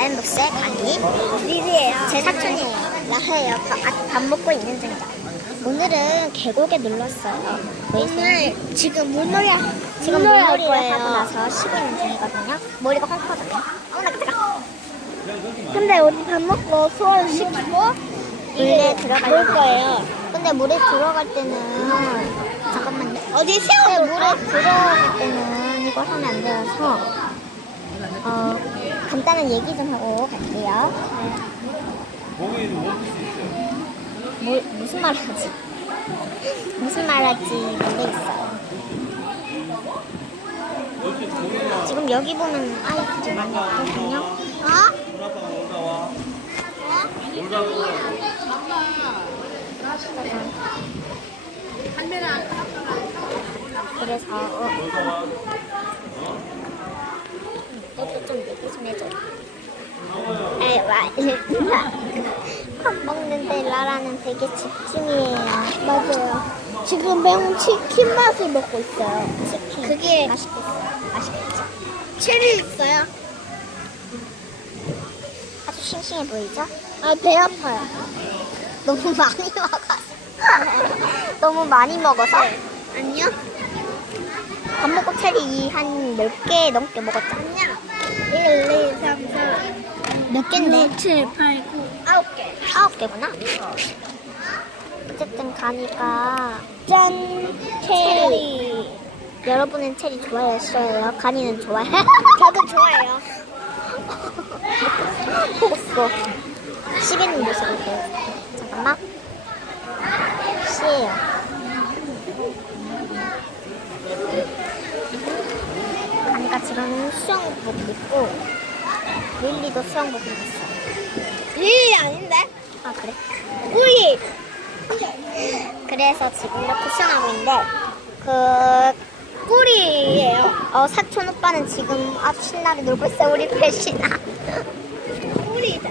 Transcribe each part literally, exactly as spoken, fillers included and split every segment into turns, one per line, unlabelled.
라이언복스의 강이
릴이에요.
제 사촌이에요. 라해요. 밥, 밥 먹고 있는 중이죠. 오늘은 계곡에 놀렀어요. 보이세요?
오늘 지금 물놀이
지금
물놀이 할
물놀이를
거예요.
하고 나서 쉬고 있는 중이거든요. 머리가 펑 터졌네. 어머나 깜짝아.
근데 우리 밥 먹고 소화를 시키고
물에
놀
들어갈
거예요.
근데 물에 들어갈 때는 잠깐만요.
어디
근데
세워
물에 들어갈 때는 이거 하면 안 되어서 어, 간단한 얘기 좀 하고 갈게요. 뭐, 무슨 말 하지? 무슨 말 할지 모르겠어요. 지금 여기 보면 아이들이 많이 없거든요. 어? 그래서 어, 너도 좀 얘기 좀 해줘. 에이, 와, 밥 먹는데 라라는 되게 집중이에요.
맞아요. 지금 매운 치킨 맛을 먹고 있어요.
치킨.
그게
맛있겠어요. 맛있겠죠?
체리 있어요.
아주 싱싱해 보이죠?
아, 배 아파요.
너무 많이 먹어서. 너무 많이 먹어서.
아니요?
밥 먹고 체리 한 열 개 넘게 먹었죠?
아니야. 일, 이, 삼, 사,
몇 갠데?
육, 칠, 팔, 구, 아홉 개.
아홉 개구나. 어쨌든 가니까
짠! 체리.
여러분은 체리 좋아요, 싫어요? 가니는 좋아요?
저도 좋아해요.
먹었어. 시계는 모습을 보여. 잠깐만. 시예요. 가니까 지금 수영복 입고 릴리도 수영복 입었어요.
릴이 아닌데?
아 그래?
우리!
그래서 지금 이렇게 수영하고 있는데 그
꿀이에요.
어, 사촌 오빠는 지금 아주 신나게 놀고 있어요. 우리 배신아.
꿀이다.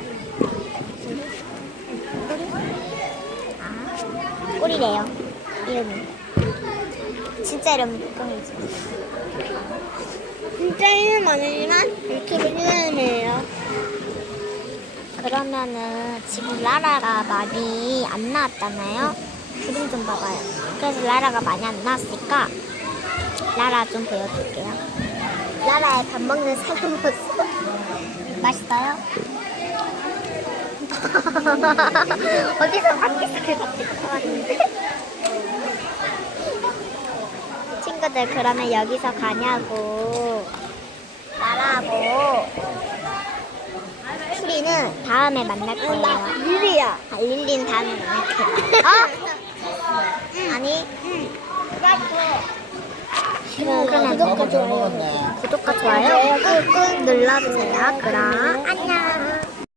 아, 꿀이래요. 이름이. 진짜 이름은 꿀이지.
진짜 이름 아니지만 유튜브 이름이에요.
그러면은 지금 라라가 많이 안 나왔잖아요. 그림 좀 봐봐요. 그래서 라라가 많이 안 나왔으니까 라라 좀 보여줄게요. 라라의 밥 먹는 사람 모습. 맛있어요? 어디서 방귀소리 같이 나왔는데? 친구들 그러면 여기서 가냐고. 라라하고 추리는 다음에 만날 거예요.
릴이야.
아, 릴리는 다음에 만날 거예요. 어? 아니.
지금
그러면
구독과 좋아요.
구독과 좋아요 꾹꾹 눌러주세요. 그럼 안녕.